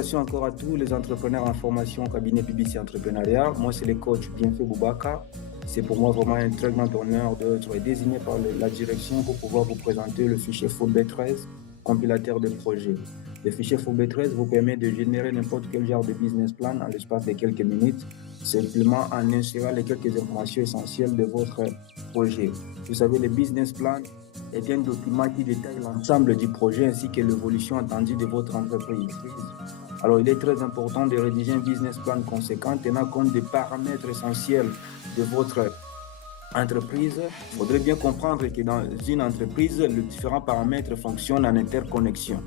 salutations encore à tous les entrepreneurs en formation au cabinet BBC Entrepreneuriat. Moi, c'est le coach Bienfait Boubacar. C'est pour moi vraiment un très grand honneur d'être désigné par la direction pour pouvoir vous présenter le fichier Forbet 13, compilateur de projets. Le fichier Forbet 13 vous permet de générer n'importe quel genre de business plan en l'espace de quelques minutes, simplement en insérant les quelques informations essentielles de votre projet. Vous savez, le business plan est un document qui détaille l'ensemble du projet ainsi que l'évolution attendue de votre entreprise. Alors, il est très important de rédiger un business plan conséquent tenant compte des paramètres essentiels de votre entreprise. Il faudrait bien comprendre que dans une entreprise, les différents paramètres fonctionnent en interconnexion.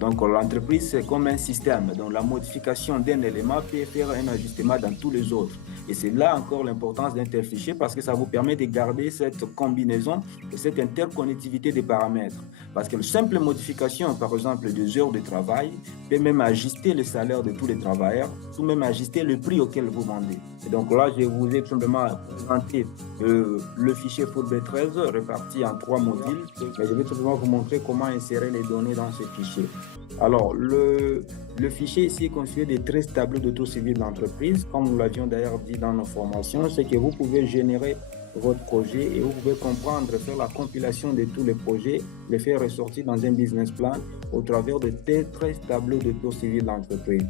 Donc, l'entreprise, c'est comme un système. Donc, la modification d'un élément peut faire un ajustement dans tous les autres. Et c'est là encore l'importance d'un tel fichier parce que ça vous permet de garder cette combinaison et cette interconnectivité des paramètres. Parce que la simple modification, par exemple, des heures de travail, peut même ajuster le salaire de tous les travailleurs, ou même ajuster le prix auquel vous vendez. Et donc là, je vous ai simplement présenté le fichier Forbet 13 réparti en 3 modules. Mais je vais simplement vous montrer comment insérer les données dans ce fichier. Alors, le fichier ici est constitué de 13 tableaux d'auto civil d'entreprise. Comme nous l'avions d'ailleurs dit dans nos formations, c'est que vous pouvez générer votre projet et vous pouvez comprendre, faire la compilation de tous les projets, les faire ressortir dans un business plan au travers de 13 tableaux d'auto civil d'entreprise.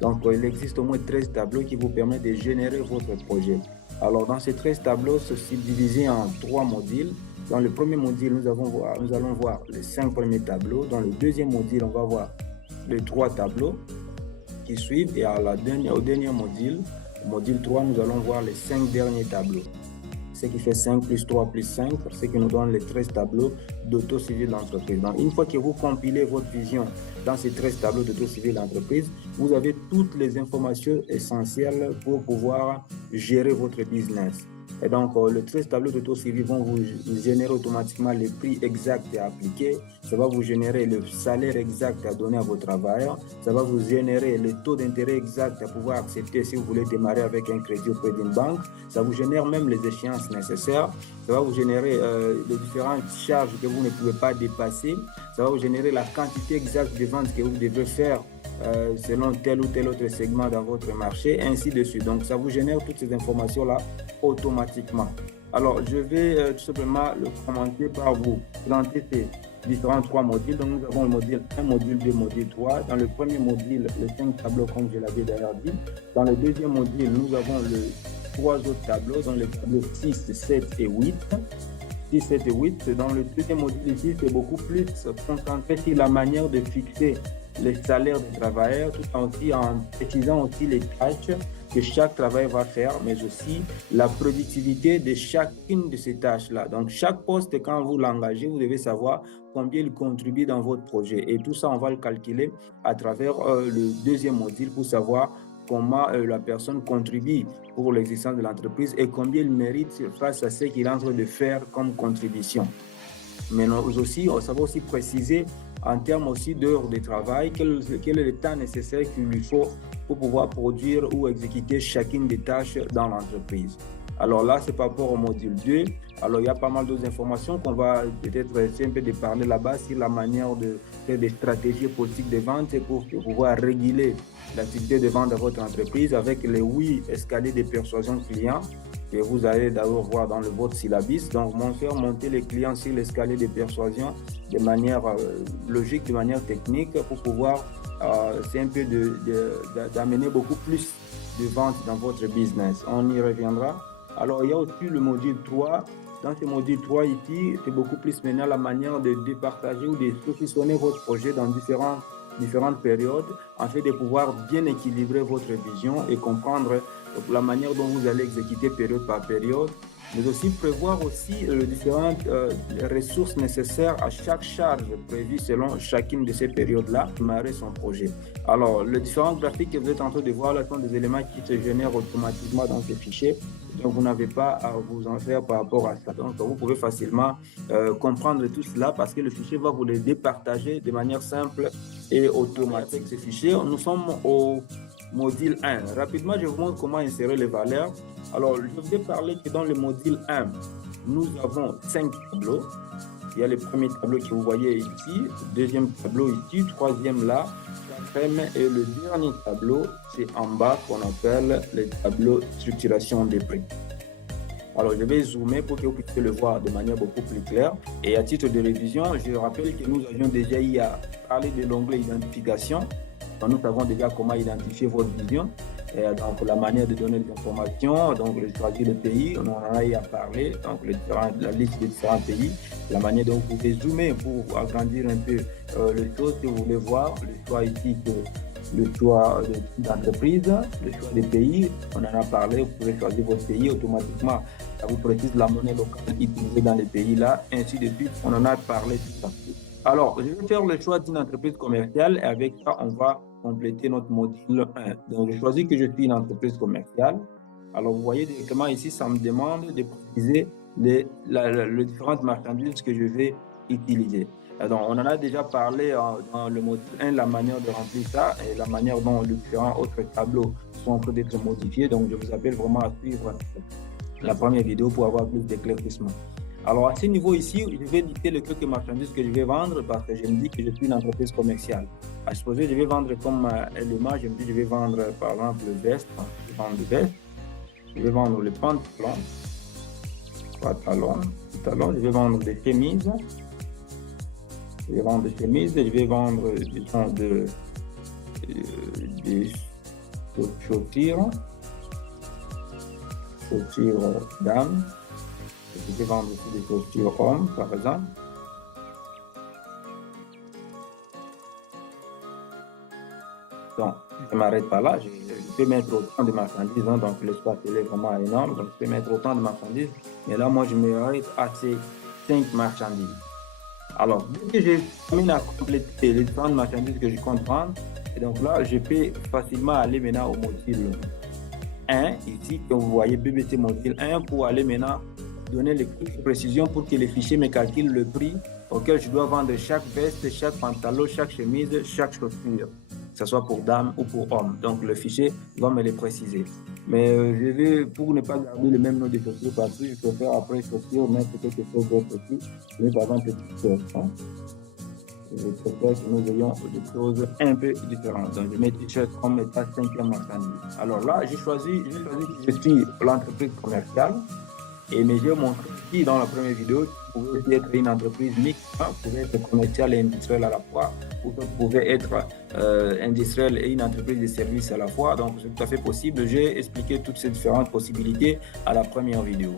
Donc, il existe au moins 13 tableaux qui vous permettent de générer votre projet. Alors, dans ces 13 tableaux, c'est subdivisé en 3 modules. Dans le premier module, nous allons voir les 5 premiers tableaux. Dans le deuxième module, on va voir les 3 tableaux qui suivent. Et au dernier module, au module 3, nous allons voir les 5 derniers tableaux. Ce qui fait 5 plus 3 plus 5, ce qui nous donne les 13 tableaux d'auto civil d'entreprise. Donc, une fois que vous compilez votre vision dans ces 13 tableaux d'auto civil d'entreprise, vous avez toutes les informations essentielles pour pouvoir gérer votre business. Et donc, les 13 tableaux d'auto civil vont vous générer automatiquement les prix exacts à appliquer. Ça va vous générer le salaire exact à donner à vos travailleurs. Ça va vous générer le taux d'intérêt exact à pouvoir accepter si vous voulez démarrer avec un crédit auprès d'une banque. Ça vous génère même les échéances nécessaires. Ça va vous générer les différentes charges que vous ne pouvez pas dépasser. Ça va vous générer la quantité exacte de ventes que vous devez faire selon tel ou tel autre segment dans votre marché, ainsi de suite. Donc, ça vous génère toutes ces informations-là automatiquement. Alors, je vais tout simplement le commenter par vous présenter ces différents 3 modules. Donc, nous avons le module 1, module 2, module 3. Dans le premier module, les 5 tableaux, comme je l'avais d'ailleurs dit. Dans le deuxième module, nous avons les 3 autres tableaux, dans les tableaux 6, 7 et 8. 6, 7 et 8. Dans le deuxième module ici, c'est beaucoup plus concentré sur la manière de fixer les salaires des travailleurs, tout en précisant aussi les tâches que chaque travailleur va faire, mais aussi la productivité de chacune de ces tâches-là. Donc, chaque poste, quand vous l'engagez, vous devez savoir combien il contribue dans votre projet. Et tout ça, on va le calculer à travers le deuxième module pour savoir comment la personne contribue pour l'existence de l'entreprise et combien il mérite face à ce qu'il est en train de faire comme contribution. Mais aussi, ça va aussi préciser en termes aussi d'heures de travail, quel est le temps nécessaire qu'il lui faut pour pouvoir produire ou exécuter chacune des tâches dans l'entreprise. Alors là, c'est par rapport au module 2. Alors, il y a pas mal d'autres informations qu'on va peut-être essayer un peu de parler là-bas sur la manière de faire des stratégies politiques de vente pour pouvoir réguler l'activité de vente de votre entreprise avec les 8 escaliers de persuasion client que vous allez d'abord voir dans votre syllabus. Donc, faire monter les clients sur l'escalier de persuasion de manière logique, de manière technique pour pouvoir, c'est un peu d'amener beaucoup plus de ventes dans votre business. On y reviendra. Alors, il y a aussi le module 3. Dans ce module 3 ici, c'est beaucoup plus maintenant la manière de départager ou de saucissonner votre projet dans différentes périodes, afin de pouvoir bien équilibrer votre vision et comprendre la manière dont vous allez exécuter période par période, mais aussi prévoir aussi les différentes ressources nécessaires à chaque charge prévue selon chacune de ces périodes-là pour démarrer son projet. Alors, les différents graphiques que vous êtes en train de voir là sont des éléments qui se génèrent automatiquement dans ce fichier. Donc, vous n'avez pas à vous en faire par rapport à ça. Donc, vous pouvez facilement comprendre tout cela parce que le fichier va vous les départager de manière simple et automatique. Ce fichier, nous sommes au module 1. Rapidement, je vous montre comment insérer les valeurs. Alors, je vais parler que dans le module 1, nous avons 5 tableaux. Il y a le premier tableau que vous voyez ici, deuxième tableau ici, troisième là, quatrième et le dernier tableau, c'est en bas qu'on appelle le tableau structuration des prix. Alors, je vais zoomer pour que vous puissiez le voir de manière beaucoup plus claire. Et à titre de révision, je rappelle que nous avions déjà eu à parler de l'onglet identification. Donc, nous savons déjà comment identifier votre vision. Et donc, la manière de donner des informations, donc de choisir le pays, on en a eu à parler, donc la liste des différents pays, la manière dont vous pouvez zoomer pour agrandir un peu le choses que vous voulez voir, le choix ici le choix d'entreprise, le choix des pays, on en a parlé, vous pouvez choisir votre pays automatiquement, ça vous précise la monnaie locale utilisée dans les pays là, ainsi de suite, on en a parlé tout ça. Alors, je vais faire le choix d'une entreprise commerciale et avec ça, on va compléter notre module 1. Donc, je choisis que je suis une entreprise commerciale. Alors, vous voyez directement ici, ça me demande de préciser les différentes marchandises que je vais utiliser. Donc, on en a déjà parlé dans le module 1, la manière de remplir ça et la manière dont les différents autres tableaux sont en train d'être modifiés. Donc, je vous appelle vraiment à suivre la première vidéo pour avoir plus d'éclaircissement. Alors, à ce niveau ici, je vais dicter les quelques marchandises que je vais vendre parce que je me dis que je suis une entreprise commerciale. À supposer, je vais vendre comme élément, je me dis que je vais vendre par exemple le veste, je vais vendre le veste, je vais vendre le pantalon, je vais vendre des chemises, je vais vendre des chemises, je vais vendre des chaussures dames. Je vais vendre aussi des chaussures hommes, par exemple. Donc, je ne m'arrête pas là. Je peux mettre autant de marchandises. Hein, donc, l'espace est vraiment énorme. Donc, je peux mettre autant de marchandises. Mais là, moi, je m'arrête à ces 5 marchandises. Alors, dès que j'ai terminé à compléter les différentes marchandises que je compte prendre, et donc là, je peux facilement aller maintenant au module 1. Ici, que vous voyez BBC module 1 pour aller maintenant donner les précisions pour que les fichiers me calculent le prix auquel je dois vendre chaque veste, chaque pantalon, chaque chemise, chaque chaussure, que ce soit pour dame ou pour homme. Donc le fichier va me les préciser. Mais je vais, pour ne pas garder le même nom de chaussures partout, je préfère après chaussures mettre quelque chose d'autre aussi. Je vais par exemple t-shirt. Je préfère que nous ayons des choses un peu différentes. Donc je mets t-shirt comme état 5e marchandise. Alors là, j'ai choisi que je suis l'entreprise commerciale. Mais j'ai montré ici dans la première vidéo que vous pouvez être une entreprise mixte, hein, vous pouvez être commercial et industriel à la fois, ou vous pouvez être industriel et une entreprise de services à la fois. Donc c'est tout à fait possible. J'ai expliqué toutes ces différentes possibilités à la première vidéo.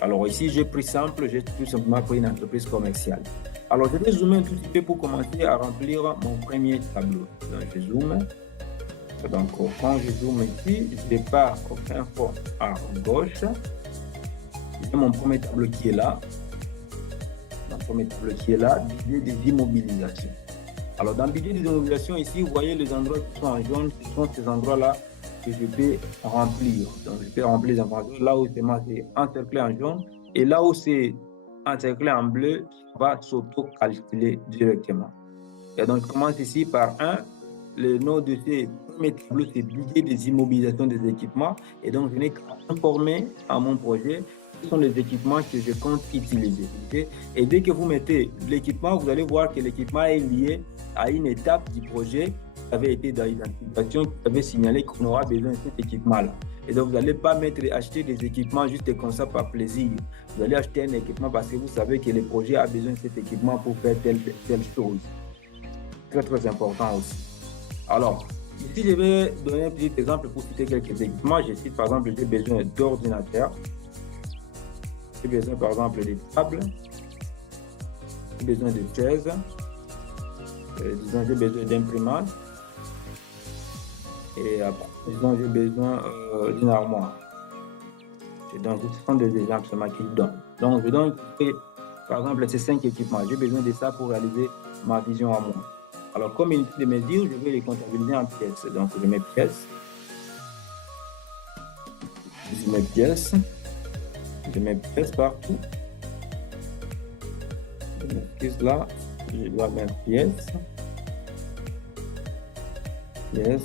Alors ici, j'ai pris simple, j'ai tout simplement pris une entreprise commerciale. Alors je vais zoomer un tout petit peu pour commencer à remplir mon premier tableau. Donc je zoome. Donc quand je zoome ici, je pars au fin fond à gauche. J'ai mon premier tableau qui est là. Budget des immobilisations. Alors, dans le budget des immobilisations, ici, vous voyez les endroits qui sont en jaune, ce sont ces endroits-là que je peux remplir. Donc, je peux remplir les informations là où c'est marqué encerclé en jaune et là où c'est encerclé en bleu, va s'auto-calculer directement. Et donc, je commence ici par 1. Le nom de ces premiers tableaux, c'est budget des immobilisations des équipements. Et donc, je n'ai qu'à informer à mon projet ce sont les équipements que je compte utiliser. Okay? Et dès que vous mettez l'équipement, vous allez voir que l'équipement est lié à une étape du projet qui avait été dans l'identification, qui avait signalé qu'on aura besoin de cet équipement-là. Et donc, vous n'allez pas acheter des équipements juste comme ça par plaisir. Vous allez acheter un équipement parce que vous savez que le projet a besoin de cet équipement pour faire telle chose. Très, très important aussi. Alors, ici, je vais donner un petit exemple pour citer quelques équipements. Je cite par exemple, j'ai besoin d'ordinateurs. J'ai besoin par exemple de tables, j'ai besoin de chaises, disons j'ai besoin d'imprimantes et après disons j'ai besoin d'une armoire. Donc ce sont des exemples seulement qu'ils donnent. Donc je donne par exemple ces 5 équipements, j'ai besoin de ça pour réaliser ma vision à moi. Alors comme unité de mesure, je vais les comptabiliser en pièces. Donc je mets pièces, je mets pièces partout. Je m'excuse là, je dois mettre pièces, et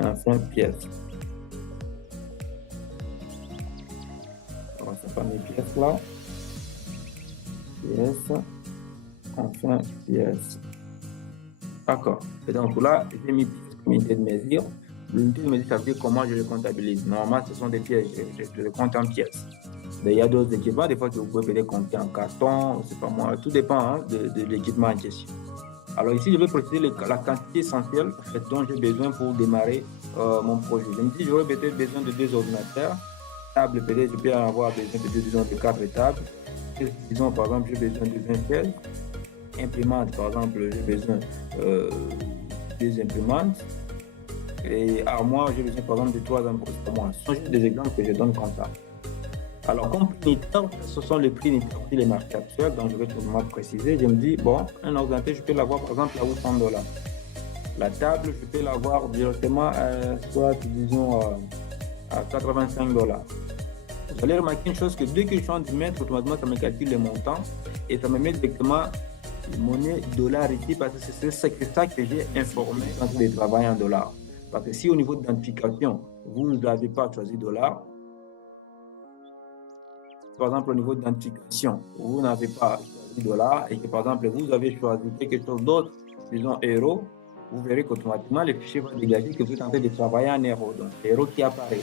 enfin pièces. On va séparer mes pièces là. pièce, enfin pièce. D'accord. Et donc là, j'ai mis unité de mesure. L'unité de mesure, ça veut dire comment je le comptabilise. Normalement, ce sont des pièces, je le compte en pièces. Mais il y a d'autres équipements, des fois que vous pouvez peut-être compter en carton, c'est pas moi, tout dépend hein, de l'équipement en question. Alors ici, je vais préciser la quantité essentielle en fait, dont j'ai besoin pour démarrer mon projet. Je me dis, j'aurais peut-être besoin de 2 ordinateurs. Table, peut-être, je peux en avoir besoin de 2, disons, de 4 tables. Disons, par exemple, j'ai besoin de 20 chaises. Imprimante, par exemple, j'ai besoin de 2 imprimantes. Et armoire, j'ai besoin, par exemple, de 3 armoires. Ce sont juste des exemples que je donne comme ça. Alors, comme prix unitaire, ce sont les prix unitaires sur les marchés actuels, donc je vais tout le monde préciser. Je me dis, bon, un ordinateur, je peux l'avoir par exemple à $800. La table, je peux l'avoir directement, soit disons, à $85. Vous allez remarquer une chose que dès que je suis en train de mettre, automatiquement, ça me calcule les montants et ça me met directement monnaie dollar ici parce que c'est ça que j'ai informé quand je travaille en dollars. Parce que si au niveau d'identification, vous n'avez pas choisi dollar, par exemple, au niveau d'identification, vous n'avez pas choisi dollar et que, par exemple, vous avez choisi quelque chose d'autre, disons euro, vous verrez qu'automatiquement, le fichier va dégager que vous êtes en train de travailler en euro. Donc, euro qui apparaît.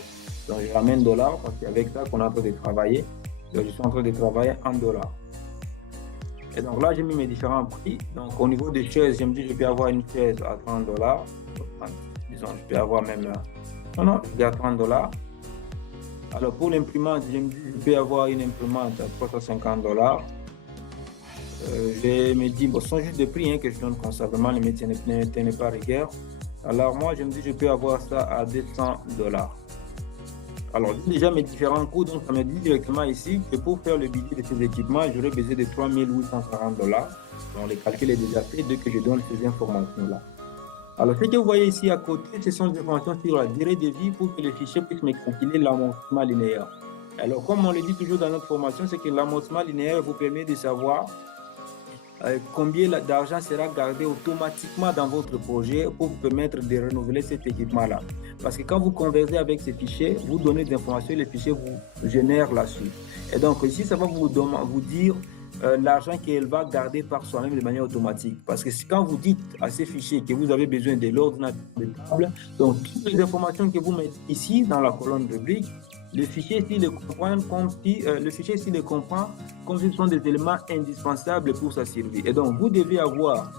Donc, je ramène dollar parce que c'est avec ça qu'on est en train de travailler. Donc, je suis en train de travailler en dollars. Et donc là, j'ai mis mes différents prix. Donc, au niveau des chaises, je me dis, je peux avoir une chaise à $30. Disons, je peux avoir même... Non, je vais à $30. Alors pour l'imprimante, je me dis je peux avoir une imprimante à $350. Je me dis, bon, ce sont juste des prix hein, que je donne constamment, les métiers n'est pas rigueur. Alors moi, je me dis je peux avoir ça à $200. Alors déjà mes différents coûts, donc ça me dit directement ici que pour faire le budget de ces équipements, j'aurais besoin de $3 840. Donc le calcul est déjà fait dès que je donne ces informations-là. Alors, ce que vous voyez ici à côté, ce sont des informations sur la durée de vie pour que le fichier puisse me calculer l'amortissement linéaire. Alors, comme on le dit toujours dans notre formation, c'est que l'amortissement linéaire vous permet de savoir combien d'argent sera gardé automatiquement dans votre projet pour vous permettre de renouveler cet équipement-là. Parce que quand vous conversez avec ces fichiers, vous donnez des informations et les fichiers vous génèrent la suite. Et donc, ici, ça va vous dire l'argent qu'elle va garder par soi-même de manière automatique. Parce que quand vous dites à ces fichiers que vous avez besoin de l'ordinateur de table, donc toutes les informations que vous mettez ici dans la colonne rubrique, le fichier ici les comprend comme si ce sont des éléments indispensables pour sa survie. Et donc vous devez avoir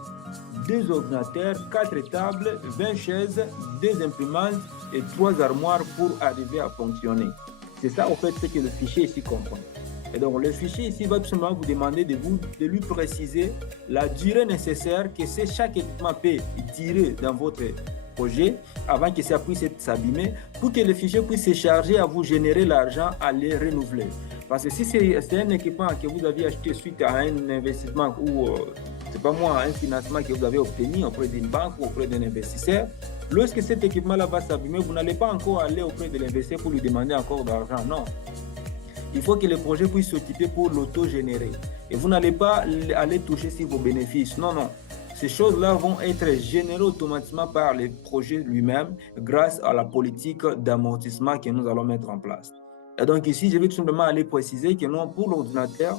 2 ordinateurs, 4 tables, 20 chaises, 2 imprimantes et 3 armoires pour arriver à fonctionner. C'est ça en fait ce que le fichier ici comprend. Et donc, le fichier ici va tout simplement vous demander de lui préciser la durée nécessaire que chaque équipement peut tirer dans votre projet avant que ça puisse s'abîmer pour que le fichier puisse se charger à vous générer l'argent à les renouveler. Parce que si c'est un équipement que vous avez acheté suite à un investissement ou, c'est pas moi, un financement que vous avez obtenu auprès d'une banque ou auprès d'un investisseur, lorsque cet équipement-là va s'abîmer, vous n'allez pas encore aller auprès de l'investisseur pour lui demander encore d'argent. Non. Il faut que le projet puisse s'occuper pour l'auto-générer. Et vous n'allez pas aller toucher sur vos bénéfices. Non, non. Ces choses-là vont être générées automatiquement par le projet lui-même grâce à la politique d'amortissement que nous allons mettre en place. Et donc ici, je vais tout simplement aller préciser que non, pour l'ordinateur,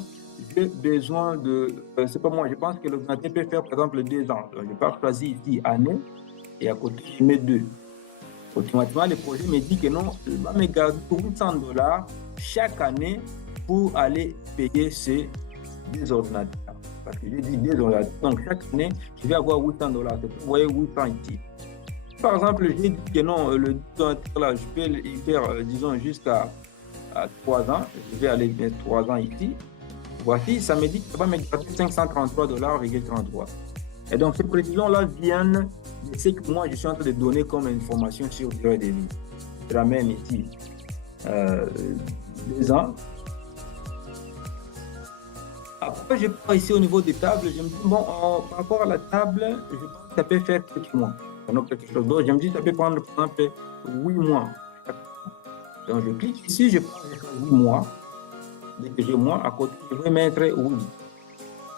j'ai besoin de... c'est pas moi, je pense que l'ordinateur peut faire par exemple 2 ans. Donc, je peux choisir ici année et à côté, je mets 2. Automatiquement, le projet me dit que non, il va me garder $800 chaque année pour aller payer ces 2 ordinateurs. Parce que j'ai dit 2 ordinateurs. Donc, chaque année, je vais avoir $800. Vous voyez 800 ici. Par exemple, j'ai dit que non, le ordinateur là, je peux y faire, disons, jusqu'à 3 ans. Je vais aller mettre 3 ans ici. Voici, ça me dit que ça va me garder $533,33. Et donc, ces précisions-là viennent de ce que moi, je suis en train de donner comme information sur durée de vie. Je ramène ici 2 ans. Après, je prends ici au niveau des tables. Je me dis, bon, par rapport à la table, je pense que ça peut faire quelques mois. Quelque chose d'autre. Je me dis, ça peut prendre, par exemple, 8 mois. Donc, je clique ici, je prends 8 mois. Dès que j'ai mois, à côté, je vais mettre oui.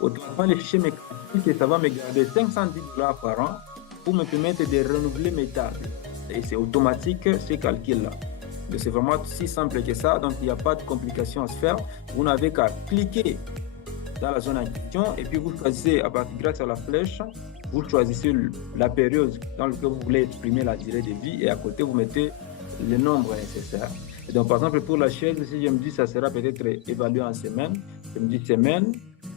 Autrement, les fichiers me calculent que ça va me garder $510 par an pour me permettre de renouveler mes tables. Et c'est automatique, ce calcul-là. C'est vraiment si simple que ça, donc il n'y a pas de complications à se faire. Vous n'avez qu'à cliquer dans la zone en question et puis vous choisissez, grâce à la flèche, vous choisissez la période dans laquelle vous voulez exprimer la durée de vie et à côté, vous mettez le nombre nécessaire. Et donc, par exemple, pour la chaise, si je me dis ça sera peut-être évalué en semaines, je me dis semaine,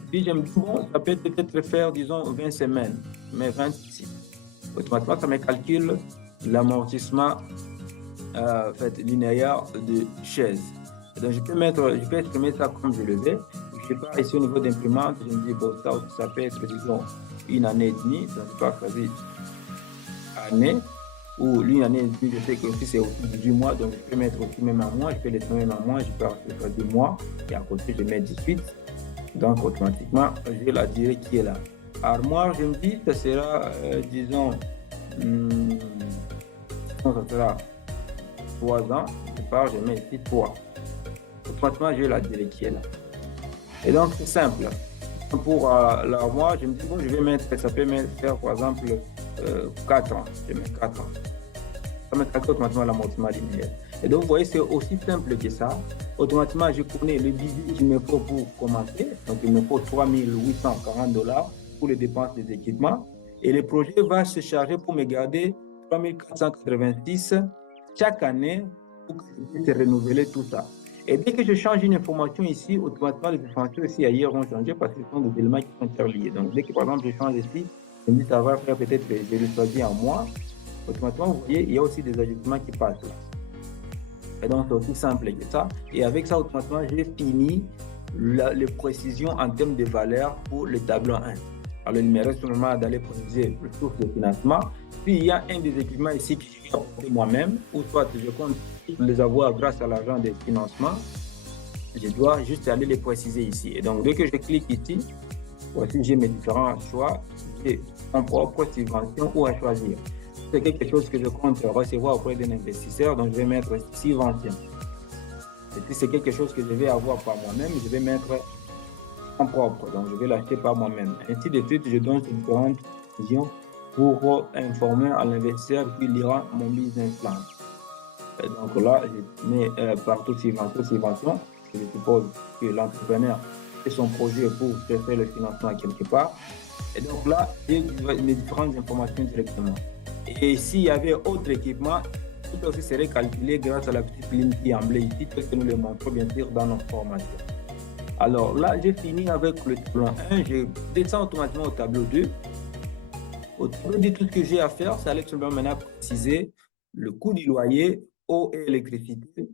puis je me dis, bon, ça peut peut-être faire, disons, 20 semaines, mais 26. Automatiquement, ça me calcule l'amortissement linéaire de chaise. Et donc, je peux exprimer ça comme je le vais. Je pars ici au niveau d'imprimante, je me dis, bon, ça peut être, disons, une année et demie, donc je peux choisir année, ou une année et demie, je sais que si c'est au-dessus de 18 mois, donc je peux mettre aussi même un mois, je peux laisser même un mois, je peux choisir mois, et à côté, je mets 18. Donc, automatiquement, j'ai la durée qui est là. Armoire, je me dis, ça sera, disons, ça sera 3 ans. Je pars, je mets ici 3. Automatiquement, j'ai la durée qui est là. Et donc, c'est simple. Pour l'armoire, je me dis, bon, je vais mettre, ça peut faire, par exemple, 4 ans. Je mets 4 ans. Ça me calcule automatiquement l'amortissement linéaire. Et donc, vous voyez, c'est aussi simple que ça. Automatiquement, je connais le budget qu'il me faut pour commencer. Donc, il me faut 3 840 $ pour les dépenses des équipements. Et le projet va se charger pour me garder 3 486 chaque année pour que je puisse renouveler tout ça. Et dès que je change une information ici, automatiquement, les informations ici ailleurs vont changer parce que ce sont des éléments qui sont interliés. Donc, dès que, par exemple, je change ici, je me dis, ça va faire peut-être, je le choisis en mois. Automatiquement, vous voyez, il y a aussi des ajustements qui passent là. Et donc, c'est aussi simple que ça. Et avec ça, automatiquement, j'ai fini les précisions en termes de valeur pour le tableau 1. Alors, il me reste seulement d'aller préciser le source de financement. Puis, il y a un des équipements ici que je vais apporter moi-même, ou soit je compte les avoir grâce à l'argent des financements. Je dois juste aller les préciser ici. Et donc, dès que je clique ici, voici, j'ai mes différents choix. J'ai mon propre subvention ou à choisir. C'est quelque chose que je compte recevoir auprès d'un investisseur, donc je vais mettre subvention. Et puis, c'est quelque chose que je vais avoir par moi-même, je vais mettre en propre, donc je vais l'acheter par moi-même. Ainsi de suite, je donne différentes décisions pour informer à l'investisseur qui lira mon business plan. Et donc là, je mets partout subvention. Je suppose que l'entrepreneur fait son projet pour faire le financement quelque part. Et donc là, j'ai mes différentes informations directement. Et s'il y avait autre équipement, tout aussi serait calculé grâce à la petite ligne qui est en bleu ici, tel que nous le montrons bien sûr dans notre formation. Alors là, j'ai fini avec le tableau 1, je descends automatiquement au tableau 2. Au tableau 2, tout ce que j'ai à faire, c'est aller simplement maintenant préciser le coût du loyer, eau et électricité